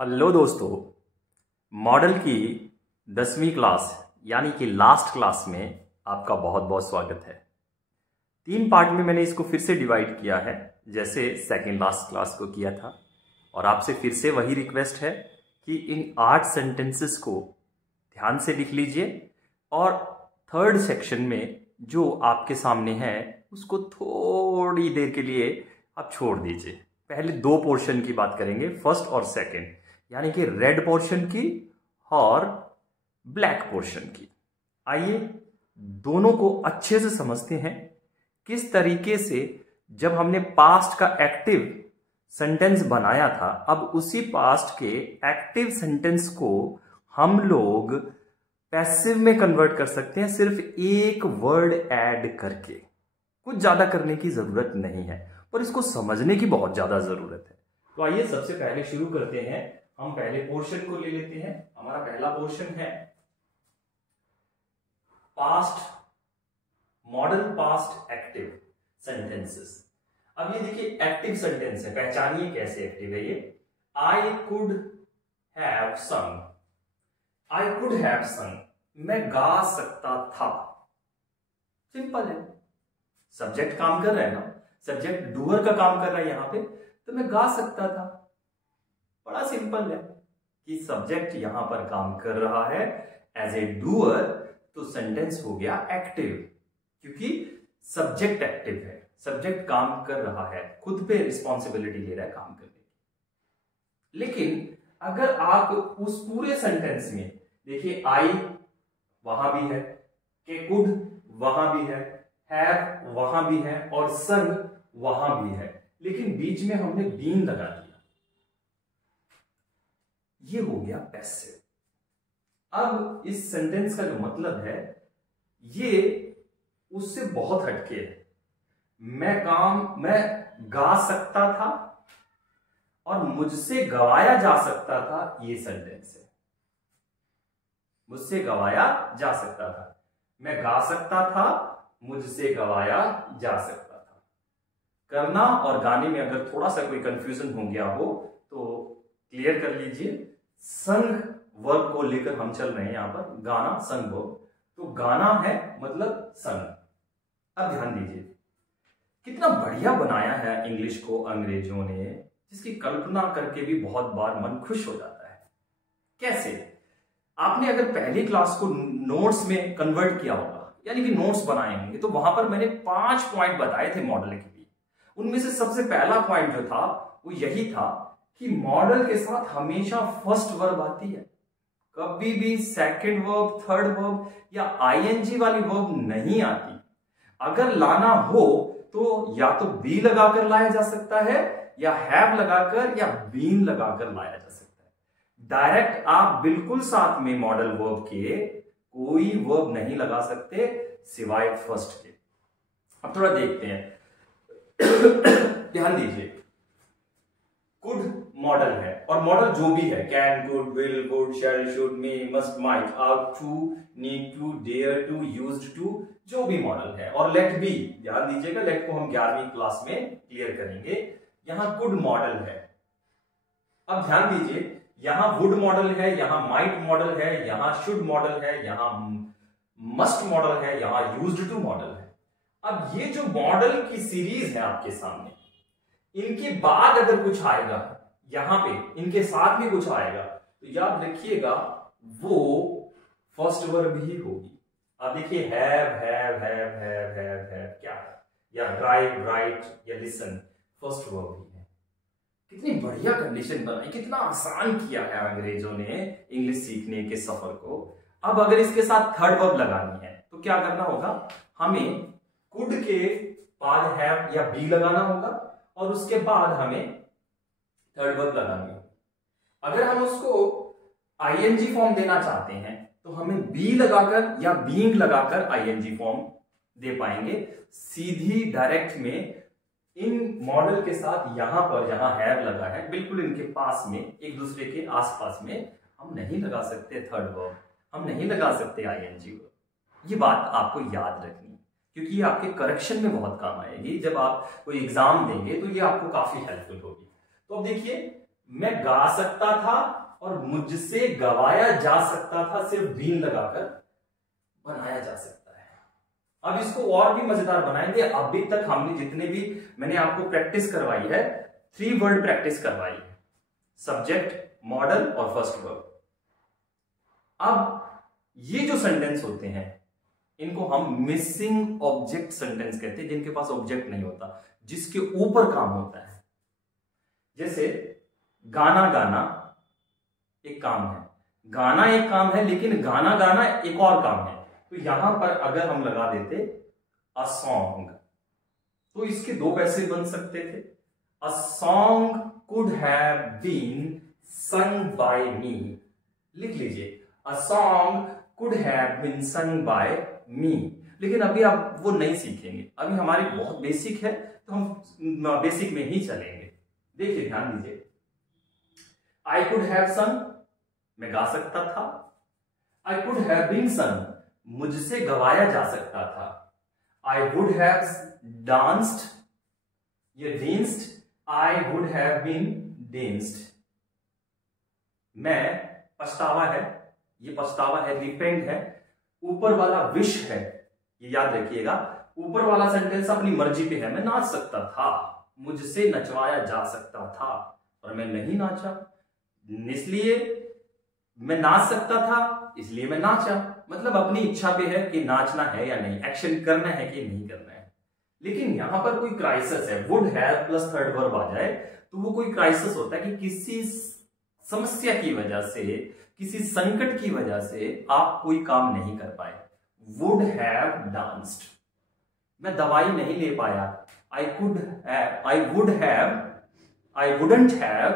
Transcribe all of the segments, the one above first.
Hello दोस्तों, model की 10वीं क्लास यानी कि लास्ट क्लास में आपका बहुत बहुत स्वागत है। 3 पार्ट में मैंने इसको फिर से डिवाइड किया है, जैसे सेकेंड लास्ट क्लास को किया था। और आपसे फिर से वही रिक्वेस्ट है कि इन 8 सेंटेंसेस को ध्यान से लिख लीजिए और थर्ड सेक्शन में जो आपके सामने है उसको थोड़ी देर के लिए आप छोड़ दीजिए। पहले 2 पोर्शन की बात करेंगे, फर्स्ट और सेकेंड, यानी कि रेड पोर्शन की और ब्लैक पोर्शन की। आइए दोनों को अच्छे से समझते हैं किस तरीके से जब हमने पास्ट का एक्टिव सेंटेंस बनाया था, अब उसी पास्ट के एक्टिव सेंटेंस को हम लोग पैसिव में कन्वर्ट कर सकते हैं सिर्फ एक वर्ड ऐड करके। कुछ ज्यादा करने की जरूरत नहीं है, पर इसको समझने की बहुत ज्यादा जरूरत है। तो आइए सबसे पहले शुरू करते हैं। हम पहले पोर्शन को ले लेते हैं। हमारा पहला पोर्शन है past, model past active sentences. अब ये देखिए एक्टिव सेंटेंस है, पहचानिए कैसे एक्टिव है ये। आई कुड हैव संग, आई कुड हैव संग, मैं गा सकता था। सिंपल है, सब्जेक्ट काम कर रहा है ना, सब्जेक्ट डूअर का काम कर रहा है यहां पे, तो मैं गा सकता था। बड़ा सिंपल है कि सब्जेक्ट यहां पर काम कर रहा है एज ए डूअर, तो सेंटेंस हो गया एक्टिव, क्योंकि सब्जेक्ट एक्टिव है, सब्जेक्ट काम कर रहा है, खुद पे रिस्पॉन्सिबिलिटी ले रहा है काम करने की। लेकिन अगर आप उस पूरे सेंटेंस में देखिए, आई वहां भी है, के कुड वहां भी है, हैव वहां भी है और संग वहां भी है, लेकिन बीच में हमने बीन लगा दिया, ये हो गया पैसिव। अब इस सेंटेंस का जो मतलब है ये उससे बहुत हटके है। मैं गा सकता था और मुझसे गवाया जा सकता था, ये सेंटेंस है। मुझसे गवाया जा सकता था, मैं गा सकता था, मुझसे गवाया जा सकता था। करना और गाने में अगर थोड़ा सा कोई कंफ्यूजन हो गया हो तो क्लियर कर लीजिए। संग वर्ब को लेकर हम चल रहे हैं यहां पर, गाना संग वर्ब, तो गाना है मतलब संग। अब ध्यान दीजिए कितना बढ़िया बनाया है इंग्लिश को अंग्रेजों ने, जिसकी कल्पना करके भी बहुत बार मन खुश हो जाता है। कैसे? आपने अगर पहली क्लास को नोट्स में कन्वर्ट किया होगा, यानी कि नोट्स बनाए होंगे, तो वहां पर मैंने 5 पॉइंट बताए थे मॉडल के लिए। उनमें से सबसे पहला पॉइंट जो था वो यही था कि मॉडल के साथ हमेशा फर्स्ट वर्ब आती है, कभी भी सेकंड वर्ब, थर्ड वर्ब या आईएनजी वाली वर्ब नहीं आती। अगर लाना हो तो या तो बी लगाकर लाया जा सकता है, या हैव लगाकर या बीन लगाकर लाया जा सकता है। डायरेक्ट आप बिल्कुल साथ में मॉडल वर्ब के कोई वर्ब नहीं लगा सकते सिवाय फर्स्ट के। अब थोड़ा देखते हैं, ध्यान दीजिए। कुड मॉडल है, और मॉडल जो भी है, can, could, will, would, shall, should, may, must, might, ought to, need to, dare to, used to, जो भी मॉडल है। और लेट बी, ध्यान दीजिएगा, लेट को हम 11वीं क्लास में क्लियर करेंगे। यहां कुड मॉडल है। अब ध्यान दीजिए, यहां वुड मॉडल है, यहां माइट मॉडल है, यहां शुड मॉडल है, यहां मस्ट मॉडल है, यहां यूज्ड टू मॉडल है। अब ये जो मॉडल की सीरीज है आपके सामने, इनके बाद अगर कुछ आएगा, यहां पे इनके साथ में कुछ आएगा, तो याद रखिएगा वो फर्स्ट वर्ब ही होगी। अब देखिए हैव क्या है, या ड्राइव, राइट या लिसन, फर्स्ट वर्ब ही है। कितनी बढ़िया कंडीशन बनाई, कितना आसान किया है अंग्रेजों ने इंग्लिश सीखने के सफर को। अब अगर इसके साथ थर्ड वर्ब लगानी है तो क्या करना होगा, हमें कुड के बाद हैव या बी लगाना होगा, और उसके बाद हमें थर्ड वर्ब लगानी होगी। अगर हम उसको आईएनजी फॉर्म देना चाहते हैं तो हमें बी लगाकर या बीइंग लगाकर आईएनजी फॉर्म दे पाएंगे। सीधी डायरेक्ट में इन मॉडल के साथ यहां पर जहां हैव लगा है, बिल्कुल इनके पास में, एक दूसरे के आसपास में हम नहीं लगा सकते थर्ड वर्ब, हम नहीं लगा सकते आईएनजी वर्ब। ये बात आपको याद रखनी, क्योंकि ये आपके करेक्शन में बहुत काम आएगी। जब आप कोई एग्जाम देंगे तो ये आपको काफी हेल्पफुल होगी। तो अब देखिए, मैं गा सकता था और मुझसे गवाया जा सकता था, सिर्फ बीन लगाकर बनाया जा सकता है। अब इसको और भी मजेदार बनाएंगे। अभी तक हमने जितने भी मैंने आपको प्रैक्टिस करवाई है, 3 वर्ड प्रैक्टिस करवाई है, सब्जेक्ट, मॉडल और फर्स्ट वर्ब। अब ये जो सेंटेंस होते हैं इनको हम मिसिंग ऑब्जेक्ट सेंटेंस कहते हैं, जिनके पास ऑब्जेक्ट नहीं होता, जिसके ऊपर काम होता है। जैसे गाना गाना एक काम है, गाना एक काम है, लेकिन गाना गाना एक और काम है। तो यहां पर अगर हम लगा देते अ सॉन्ग, तो इसके 2 पैसे बन सकते थे। A song could have been sung by me, लिख लीजिए, a song could have been sung by me। लेकिन अभी आप वो नहीं सीखेंगे, अभी हमारी बहुत बेसिक है, तो हम बेसिक में ही चलेंगे। देखिए, ध्यान दीजिए, आई कुड हैव सung, मैं गा सकता था। I could have been sung, मुझसे गवाया जा सकता था। आई वुड हैव डांस्ड, ये danced, I would have been danced. मैं, पछतावा है, ये पछतावा है, रिपेंट है, ऊपर वाला विश है, ये याद रखिएगा। ऊपर वाला सेंटेंस अपनी मर्जी पे है, मैं नाच सकता था, मुझसे नचवाया जा सकता था, और मैं नहीं नाचा, इसलिए मैं नाच सकता था, इसलिए मैं नाचा। मतलब अपनी इच्छा पे है कि नाचना है या नहीं, एक्शन करना है कि नहीं करना है। लेकिन यहां पर कोई क्राइसिस है, would have plus third verb आ जाए तो वो कोई क्राइसिस होता है कि किसी समस्या की वजह से, किसी संकट की वजह से आप कोई काम नहीं कर पाए। वुड हैव डांस्ड, मैं दवाई नहीं ले पाया। I wouldn't have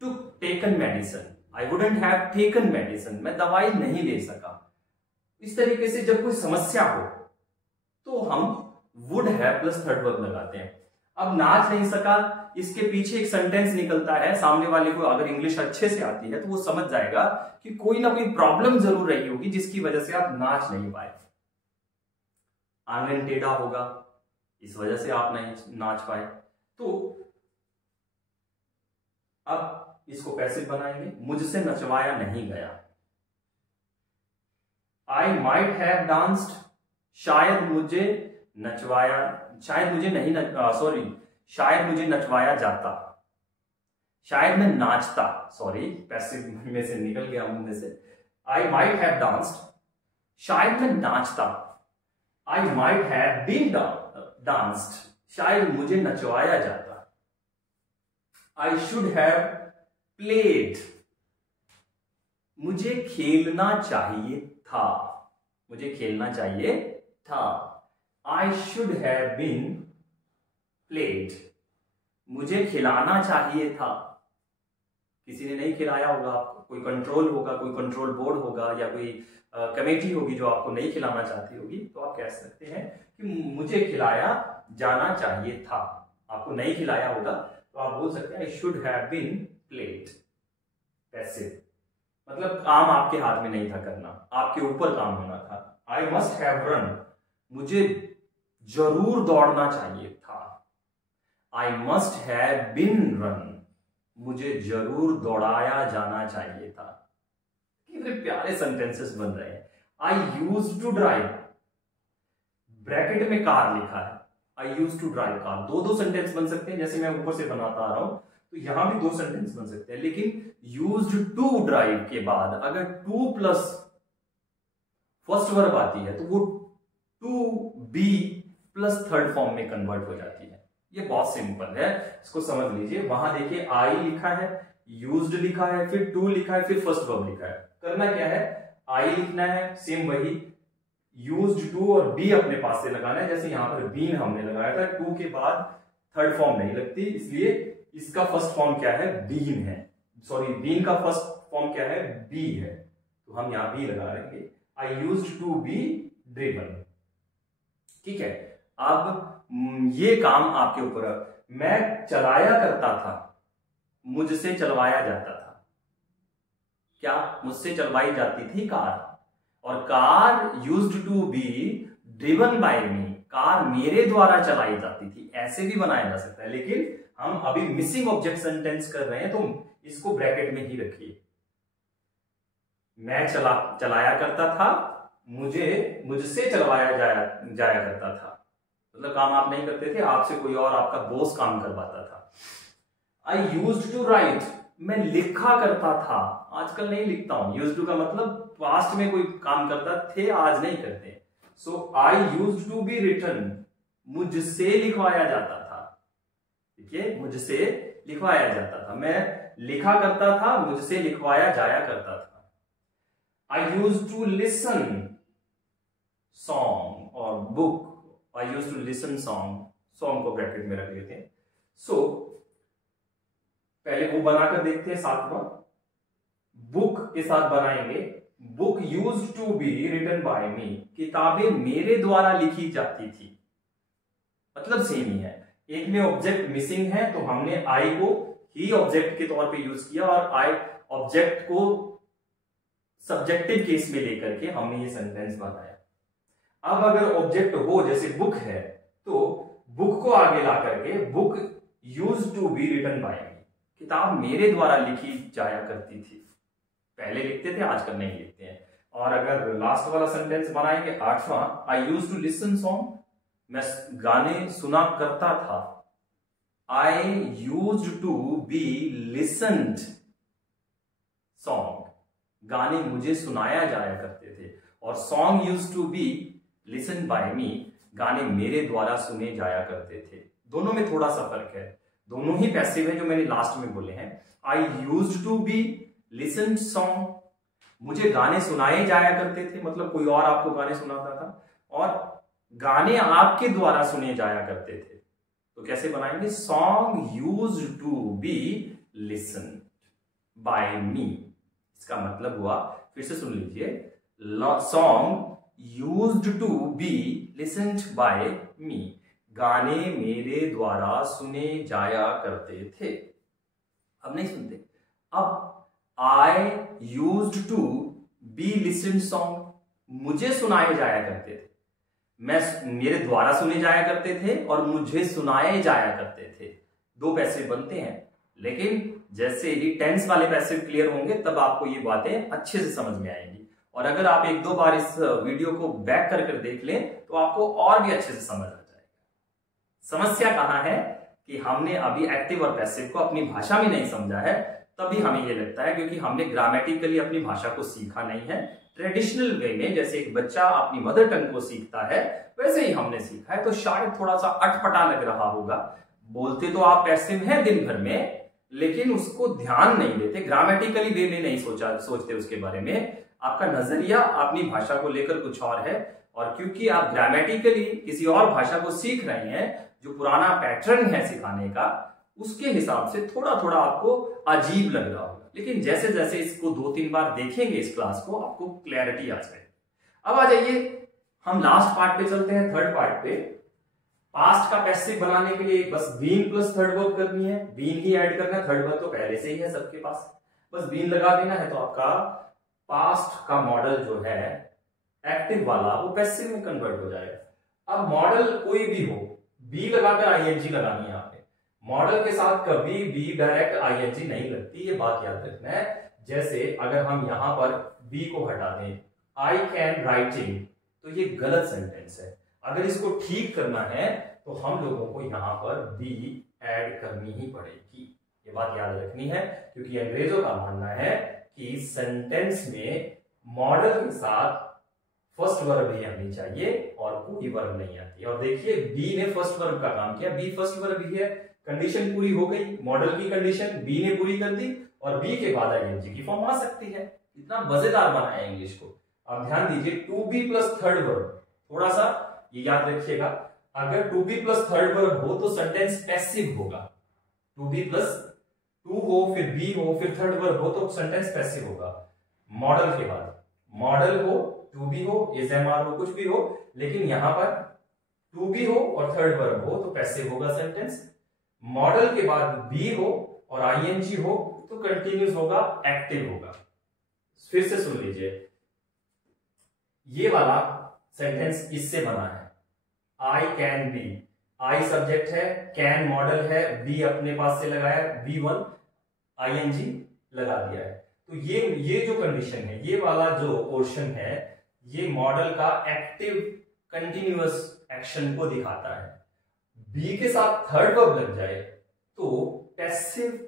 to taken medicine, I wouldn't have taken medicine, मैं दवाई नहीं ले सका। इस तरीके से जब कोई समस्या हो तो हम would have plus third verb लगाते हैं। अब नाच नहीं सका, इसके पीछे एक सेंटेंस निकलता है, सामने वाले को अगर इंग्लिश अच्छे से आती है तो वो समझ जाएगा कि कोई ना कोई प्रॉब्लम जरूर रही होगी जिसकी वजह से आप नाच नहीं पाए। आंगन टेढ़ा होगा, इस वजह से आप नहीं नाच पाए। तो अब इसको पैसिव बनाएंगे, मुझसे नचवाया नहीं गया। आई माइट हैव डांस्ड, शायद मुझे नचवाया, शायद मुझे नहीं सॉरी, शायद मुझे नचवाया जाता, शायद मैं नाचता, सॉरी पैसिव में से निकल गया मुंह में से। आई माइट हैव डांस्ड, शायद मैं नाचता। I might have been danced, शायद मुझे नचवाया जाता। आई शुड हैव प्लेड, मुझे खेलना चाहिए था, मुझे खेलना चाहिए था। I should have been played, मुझे खिलाना चाहिए था। किसी ने नहीं खिलाया होगा आपको, कोई कंट्रोल होगा, कोई कंट्रोल बोर्ड होगा या कोई कमेटी होगी जो आपको नहीं खिलाना चाहती होगी, तो आप कह सकते हैं कि मुझे खिलाया जाना चाहिए था। आपको नहीं खिलाया होगा तो आप बोल सकते हैं I should have been played. Passive मतलब काम आपके हाथ में नहीं था करना, आपके ऊपर काम होना था। आई मस्ट हैव रन, मुझे जरूर दौड़ना चाहिए था। I must have been run, मुझे जरूर दौड़ाया जाना चाहिए था। कितने प्यारे सेंटेंसेस बन रहे हैं। I use to drive, bracket में कार लिखा है, I use to drive car. 2 sentence बन सकते हैं, जैसे मैं ऊपर से बनाता आ रहा हूं तो यहां भी 2 सेंटेंस बन सकते हैं। लेकिन यूज्ड टू ड्राइव के बाद अगर टू प्लस फर्स्ट वर्ब आती है तो वो to be plus third form में कन्वर्ट हो जाती है। ये बहुत सिंपल है, इसको समझ लीजिए। वहां देखिए आई लिखा है, यूज्ड लिखा है, फिर टू लिखा है, फिर फर्स्ट वर्ब लिखा है। करना क्या है, आई लिखना है, सेम वही, यूज्ड टू और बी अपने पास से लगाना है। जैसे यहां पर बीन हमने लगाया था, टू के बाद थर्ड फॉर्म नहीं लगती, इसलिए इसका फर्स्ट फॉर्म क्या है, बीन है। सॉरी, बीन का फर्स्ट फॉर्म क्या है, बी है, तो हम यहां बी लगा लेंगे। I used to be driven. ठीक है, अब ये काम आपके ऊपर है। मैं चलाया करता था, मुझसे चलवाया जाता था। क्या मुझसे चलवाई जाती थी कार, और car used to be driven by me, car मेरे द्वारा चलाई जाती थी। ऐसे भी बनाया जा सकता है, लेकिन हम अभी मिसिंग ऑब्जेक्ट सेंटेंस कर रहे हैं, तो इसको ब्रैकेट में ही रखिए। मैं चलाया करता था, मुझसे चलवाया जाया करता था। मतलब काम आप नहीं करते थे, आपसे कोई और आपका बॉस काम करवाता था। आई यूज्ड टू राइट, मैं लिखा करता था, आजकल नहीं लिखता हूं। यूज्ड टू का मतलब पास्ट में कोई काम करता थे, आज नहीं करते। So I used to be written, मुझसे लिखवाया जाता था। ठीक है, मुझसे लिखवाया जाता था, मैं लिखा करता था, मुझसे लिखवाया जाया करता था। I use to listen song और book, I use to listen song को ब्रैकेट में रख लेते हैं। सो पहले वो बनाकर देखते हैं, सातवां बुक के साथ बनाएंगे। Book use to be written by me, किताबें मेरे द्वारा लिखी जाती थी। मतलब सेम ही है, एक में ऑब्जेक्ट मिसिंग है तो हमने आई को ही ऑब्जेक्ट के तौर पे यूज किया और आई ऑब्जेक्ट को सब्जेक्टिव केस में लेकर के हमने ये सेंटेंस बनाया। अब अगर ऑब्जेक्ट हो, जैसे बुक है, तो बुक को आगे ला करके book use to be written by me, किताब मेरे द्वारा लिखी जाया करती थी। पहले लिखते थे, आजकल नहीं लिखते हैं। और अगर लास्ट वाला सेंटेंस बनाएंगे, आठवां, I use to listen song, मैं गाने सुना करता था। I use to be listened song, गाने मुझे सुनाया जाया करते थे। और song use to be listen by me, गाने मेरे द्वारा सुने जाया करते थे। दोनों में थोड़ा सा फर्क है, दोनों ही पैसिव है जो मैंने लास्ट में बोले हैं। I use to be listen song, मुझे गाने सुनाए जाया करते थे, मतलब कोई और आपको गाने सुनाता था, और गाने आपके द्वारा सुने जाया करते थे। तो कैसे बनाएंगे, song use to be listen by me. इसका मतलब हुआ, फिर से सुन लीजिए, song used to be listened by me, गाने मेरे द्वारा सुने जाया करते थे। अब नहीं सुनते। अब I used to be listened song, मुझे सुनाए जाया करते थे, मेरे द्वारा सुने जाया करते थे और मुझे सुनाए जाया करते थे। दो पैसिव बनते हैं, लेकिन जैसे ही टेंस वाले पैसिव क्लियर होंगे तब आपको ये बातें अच्छे से समझ में आएंगी। और अगर आप एक दो बार इस वीडियो को बैक कर देख लें तो आपको और भी अच्छे से समझ आ जाएगा। समस्या कहां है कि हमने अभी एक्टिव और पैसिव को अपनी भाषा में नहीं समझा है, तभी हमें ये लगता है क्योंकि हमने ग्रामेटिकली अपनी भाषा को सीखा नहीं है। ट्रेडिशनल वे में जैसे एक बच्चा अपनी मदर टंग को सीखता है, वैसे ही हमने सीखा है। तो शायद थोड़ा सा अटपटा लग रहा होगा। बोलते तो आप पैसिव हैं दिन भर में, लेकिन उसको ध्यान नहीं देते, ग्रामेटिकली वे में नहीं सोचते उसके बारे में। आपका नजरिया अपनी भाषा को लेकर कुछ और है, और क्योंकि आप ग्रामेटिकली किसी और भाषा को सीख रहे हैं, जो पुराना पैटर्न है सिखाने का, उसके हिसाब से थोड़ा थोड़ा आपको अजीब लग रहा होगा। लेकिन जैसे जैसे इसको 2-3 बार देखेंगे इस क्लास को, आपको क्लैरिटी आ जाएगी। अब आ जाइए, हम लास्ट पार्ट पे चलते हैं, थर्ड पार्ट पे। पास्ट का पैसिव बनाने के लिए बस बीन प्लस थर्ड वर्ब करनी है, बीन ही ऐड करना है, थर्ड वर्ब तो पहले से ही है सबके पास, बस बीन लगा देना है। तो आपका पास्ट का मॉडल जो है एक्टिव वाला, वो पैसिव में कन्वर्ट हो जाएगा। अब मॉडल कोई भी हो, बी लगाकर आईएनजी लगानी है यहाँ पे। मॉडल के साथ कभी भी डायरेक्ट आईएनजी नहीं लगती, ये बात याद रखना है। जैसे अगर हम यहां पर बी को हटा दें, आई कैन राइटिंग, तो ये गलत सेंटेंस है। अगर इसको ठीक करना है तो हम लोगों को यहां पर बी ऐड करनी ही पड़ेगी, ये बात याद रखनी है। क्योंकि अंग्रेजों का मानना है कि सेंटेंस में मॉडल के साथ फर्स्ट वर्ब ही आनी चाहिए और कोई वर्ब नहीं आती। और देखिए बी ने फर्स्ट वर्ब का काम किया, बी फर्स्ट वर्ब ही है, कंडीशन पूरी हो गई, मॉडल की कंडीशन बी ने पूरी कर दी, और बी के बाद आईएनजी की फॉर्म आ सकती है। इतना मजेदार बनाया इंग्लिश को। अब ध्यान दीजिए, to be plus third verb, थोड़ा सा ये याद रखिएगा, अगर to be plus third verb हो तो सेंटेंस पैसिव होगा। टू बी प्लस टू हो, फिर बी हो, फिर थर्ड वर्ब हो तो सेंटेंस पैसिव होगा। मॉडल के बाद मॉडल हो, टू बी हो, इज एम आर हो, कुछ भी हो, लेकिन यहां पर टू बी हो और थर्ड वर्ब हो तो पैसिव होगा सेंटेंस। मॉडल के बाद बी हो और आईएनजी हो तो कंटिन्यूस होगा, एक्टिव होगा। फिर से सुन लीजिए, ये वाला सेंटेंस इससे बना है, I can be, I subject है, कैन मॉडल है, बी अपने पास से लगाया, V1 ING लगा दिया है। तो ये जो कंडीशन है, ये वाला जो पोर्शन है, ये मॉडल का एक्टिव कंटिन्यूअस एक्शन को दिखाता है। बी के साथ थर्ड वर्ब लग जाए तो पैसिव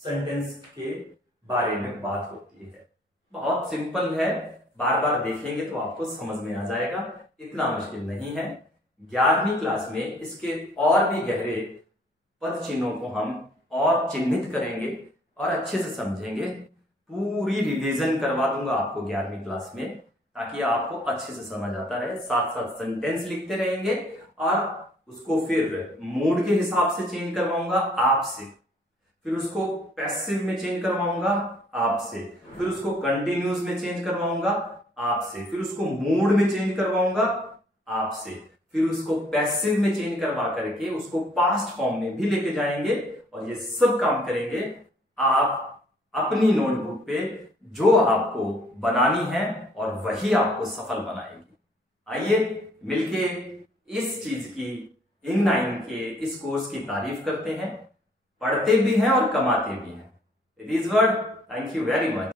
सेंटेंस के बारे में बात होती है। बहुत सिंपल है, बार बार देखेंगे तो आपको समझ में आ जाएगा, इतना मुश्किल नहीं है। 11वीं क्लास में इसके और भी गहरे पद चिन्हों को हम और चिन्हित करेंगे और अच्छे से समझेंगे। पूरी रिवीजन करवा दूंगा आपको 11वीं क्लास में, ताकि आपको अच्छे से समझ आता रहे। साथ साथ सेंटेंस लिखते रहेंगे और उसको फिर मूड के हिसाब से चेंज करवाऊंगा आपसे, फिर उसको पैसिव में चेंज करवाऊंगा आपसे, फिर उसको कंटिन्यूअस में चेंज करवाऊंगा आपसे, फिर उसको मूड में चेंज करवाऊंगा आपसे, फिर उसको पैसिव में चेंज करवा करके उसको पास्ट फॉर्म में भी लेके जाएंगे। और ये सब काम करेंगे आप अपनी नोटबुक पे, जो आपको बनानी है और वही आपको सफल बनाएगी। आइए मिलके इस चीज की, इन 9 के इस कोर्स की तारीफ करते हैं, पढ़ते भी हैं और कमाते भी हैं। It is word. Thank you very much.